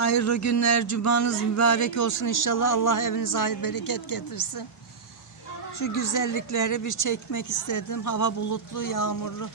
Hayırlı günler, cumanız mübarek olsun inşallah. Allah evinize hayır bereket getirsin. Şu güzellikleri bir çekmek istedim. Hava bulutlu, yağmurlu.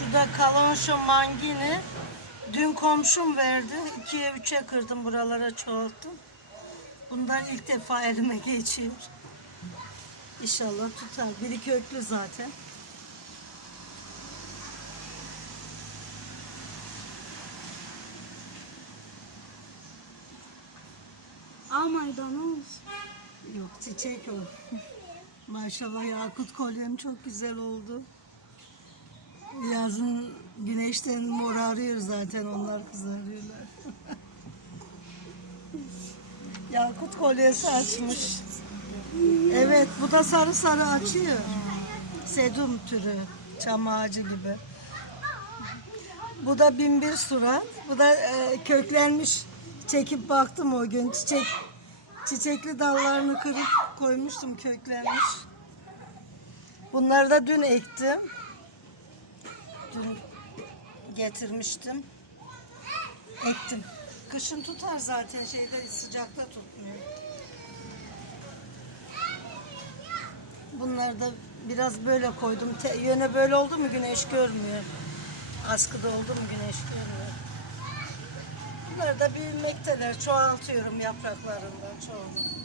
Şu da kalonşo mangini. Dün komşum verdi. İkiye üçe kırdım buralara çoğalttım. Bundan ilk defa elime geçiyor. İnşallah tutar. Biri köklü zaten. Aa maydanoz. Yok çiçek o. Maşallah yakut kolyem çok güzel oldu. Yazın güneşten morarıyor zaten onlar kızarıyorlar. yakut kolyesi açmış. Evet bu da sarı sarı açıyor. Sedum türü. Çam ağacı gibi. Bu da binbir surat. Bu da e, köklenmiş. Çekip baktım o gün. Çiçek çiçekli dallarını kırıp koymuştum köklenmiş. Bunları da dün ektim. Dün getirmiştim. Ektim. Kışın tutar zaten şeyde sıcakta tutmuyor. Bunları da biraz böyle koydum. Te- yöne böyle oldu mu güneş görmüyor. Askıda oldu mu güneş görmüyor. Bunları da büyümekteler. Çoğaltıyorum yapraklarından çoğunu.